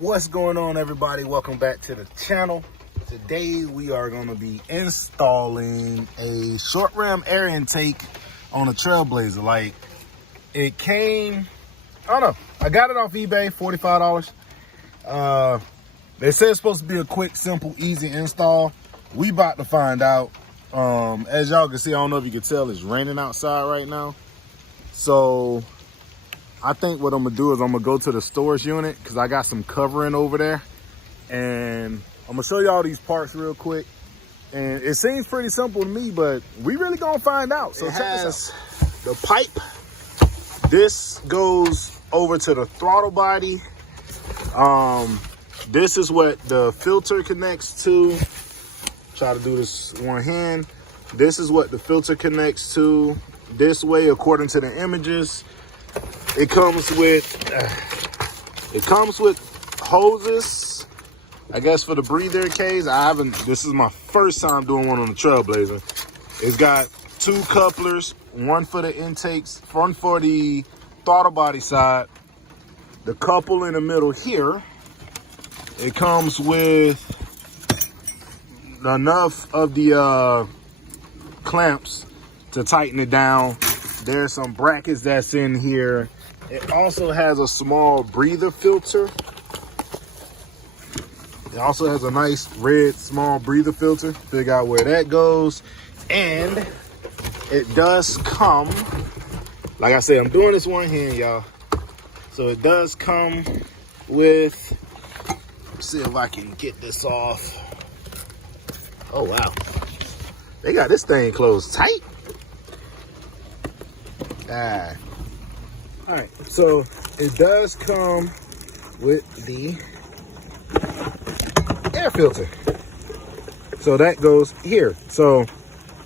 What's going on, everybody? Welcome back to the channel. Today we are going to be installing a short rim air intake on a Trailblazer. Like, it came, I don't know, I got it off eBay, $45. They said it's supposed to be a quick, simple, easy install. We about to find out. As y'all can see, I don't know if you can tell, it's raining outside right now. So I think what I'm gonna do is I'm gonna go to the storage unit because I got some covering over there, and I'm gonna show you all these parts real quick. And it seems pretty simple to me, but we really gonna find out. So check this out. The pipe, this goes over to the throttle body. This is what the filter connects to. Try to do this one hand. This is what the filter connects to. This way, according to the images. It comes with hoses, I guess, for the breather case. This is my first time doing one on the Trailblazer. It's got two couplers, one for the intakes, one for the throttle body side, the couple in the middle here. It comes with enough of the clamps to tighten it down. There's some brackets that's in here. It also has a small breather filter. It also has a nice red small breather filter. Figure out where that goes. And it does come, like I said, I'm doing this one hand, y'all. So it does come with, let's see if I can get this off. Oh, wow. They got this thing closed tight. All right, so it does come with the air filter. So that goes here. So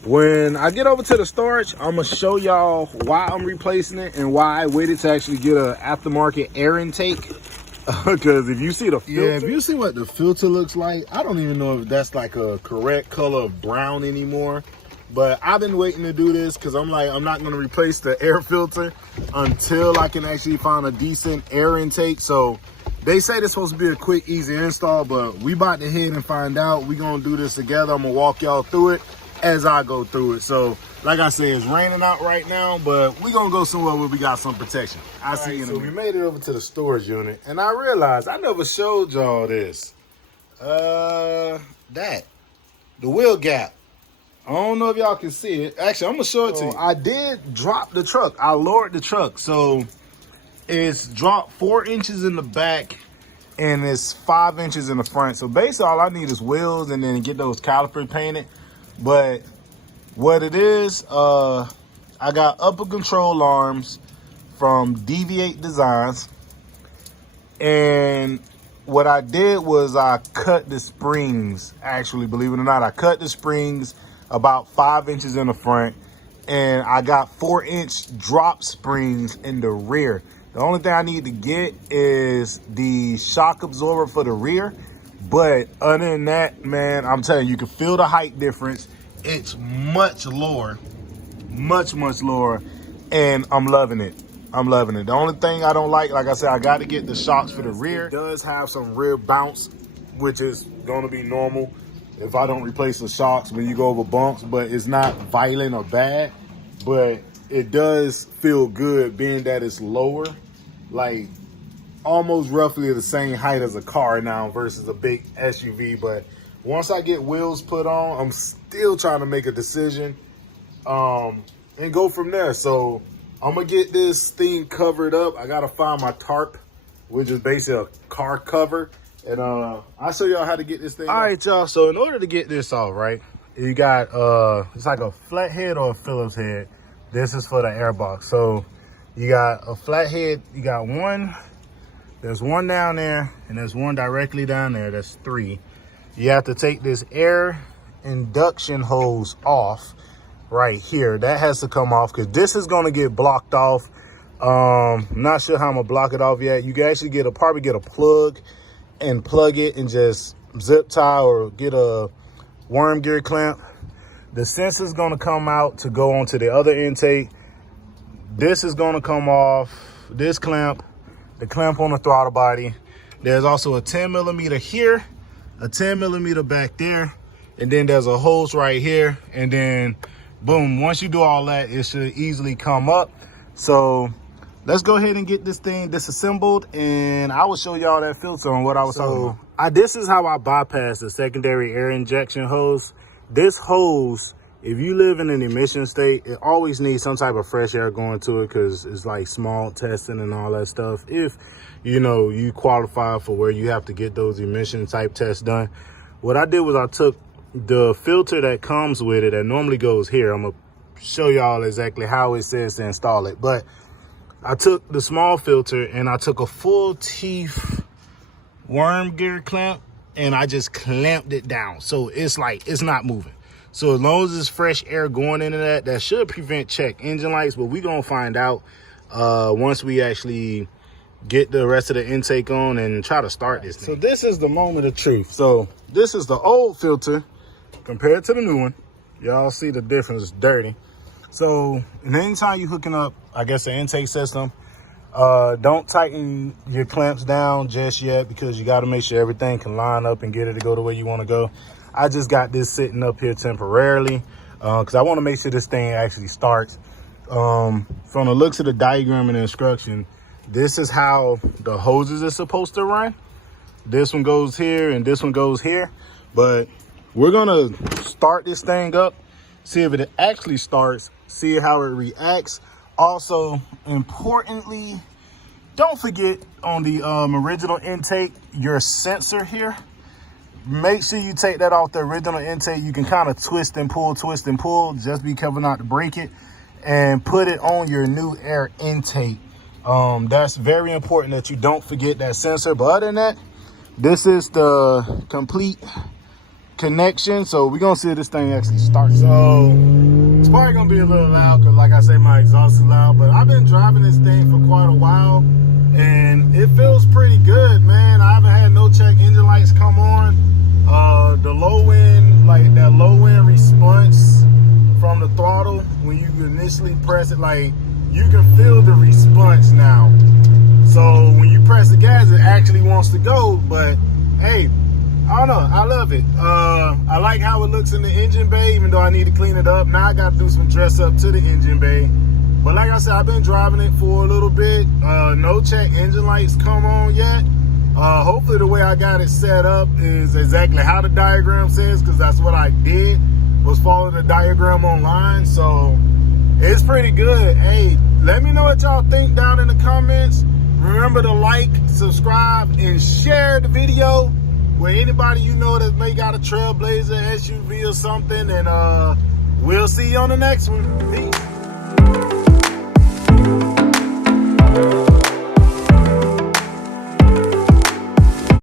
when I get over to the storage, I'm gonna show y'all why I'm replacing it and why I waited to actually get an aftermarket air intake. Because if you see the filter, if you see what the filter looks like, I don't even know if that's like a correct color of brown anymore. But I've been waiting to do this because I'm like, I'm not going to replace the air filter until I can actually find a decent air intake. So they say it's supposed to be a quick, easy install, but we about to head and find out. We're going to do this together. I'm going to walk y'all through it as I go through it. So like I said, it's raining out right now, but we're going to go somewhere where we got some protection. I'll see you in a minute. So we made it over to the storage unit, and I realized I never showed y'all this. The wheel gap. I don't know if y'all can see it. Actually, I'm gonna show it to you. I did drop the truck. I lowered the truck. So it's dropped 4 inches in the back and it's 5 inches in the front. So basically all I need is wheels and then get those calipers painted. But what it is, I got upper control arms from Deviate Designs. And what I did was I cut the springs, actually, believe it or not. I cut the springs about 5 inches in the front, and I got 4-inch drop springs in the rear. The only thing I need to get is the shock absorber for the rear. But other than that, man, I'm telling you, you can feel the height difference. It's much lower, much lower, and I'm loving it. I'm loving it. The only thing I don't like I said, I got to get the shocks for the rear. It does have some rear bounce, which is going to be normal if I don't replace the shocks when you go over bumps, but it's not violent or bad. But it does feel good being that it's lower, like almost roughly the same height as a car now versus a big SUV. But once I get wheels put on, I'm still trying to make a decision and go from there. So I'm gonna get this thing covered up. I gotta find my tarp, which is basically a car cover. And I'll show y'all how to get this thing. All right, y'all. So in order to get this off, right, you got it's like a flat head or a Phillips head. This is for the air box. So you got a flat head. You got one. There's one down there, and there's one directly down there. That's 3. You have to take this air induction hose off right here. That has to come off because this is gonna get blocked off. I'm not sure how I'm gonna block it off yet. You can actually probably get a plug and plug it and just zip tie or get a worm gear clamp. The sensor is going to come out to go onto the other intake. This is going to come off, this clamp, the clamp on the throttle body. There's also a 10 millimeter here, a 10 millimeter back there, and then there's a hose right here. And then boom, once you do all that, it should easily come up. So let's go ahead and get this thing disassembled, and I will show y'all that filter on what I was talking about. This is how I bypass the secondary air injection hose. This hose, if you live in an emission state, it always needs some type of fresh air going to it, because it's like small testing and all that stuff. If you know you qualify for where you have to get those emission type tests done. What I did was I took the filter that comes with it that normally goes here. I'm gonna show y'all exactly how it says to install it, but I took the small filter and I took a full teeth worm gear clamp and I just clamped it down. So it's like, it's not moving. So as long as there's fresh air going into that, that should prevent check engine lights, but we're gonna find out once we actually get the rest of the intake on and try to start this thing. So this is the moment of truth. So this is the old filter compared to the new one. Y'all see the difference, it's dirty. So anytime you're hooking up, I guess, the intake system, don't tighten your clamps down just yet, because you got to make sure everything can line up and get it to go the way you want to go. I just got this sitting up here temporarily because I want to make sure this thing actually starts. From the looks of the diagram and the instruction, this is how the hoses are supposed to run. This one goes here and this one goes here, but we're gonna start this thing up, see if it actually starts, see how it reacts. Also, importantly, don't forget on the original intake, your sensor here, make sure you take that off the original intake. You can kind of twist and pull, just be careful not to break it, and put it on your new air intake. That's very important that you don't forget that sensor. But other than that, this is the complete connection. So we're gonna see if this thing actually starts. So it's probably gonna be a little loud because, like I say, my exhaust is loud, but I've been driving this thing for quite a while and it feels pretty good, man. I haven't had no check engine lights come on. The low end, like that low end response from the throttle when you initially press it, like you can feel the response now. So when you press the gas, it actually wants to go. But hey, I don't know, I love it. I like how it looks in the engine bay, even though I need to clean it up. Now I got to do some dress up to the engine bay. But like I said, I've been driving it for a little bit. No check engine lights come on yet. Hopefully the way I got it set up is exactly how the diagram says, because that's what I did, was follow the diagram online. So it's pretty good. Hey, let me know what y'all think down in the comments. Remember to like, subscribe, and share the video with anybody you know that may got a Trailblazer SUV or something. And we'll see you on the next one. Peace.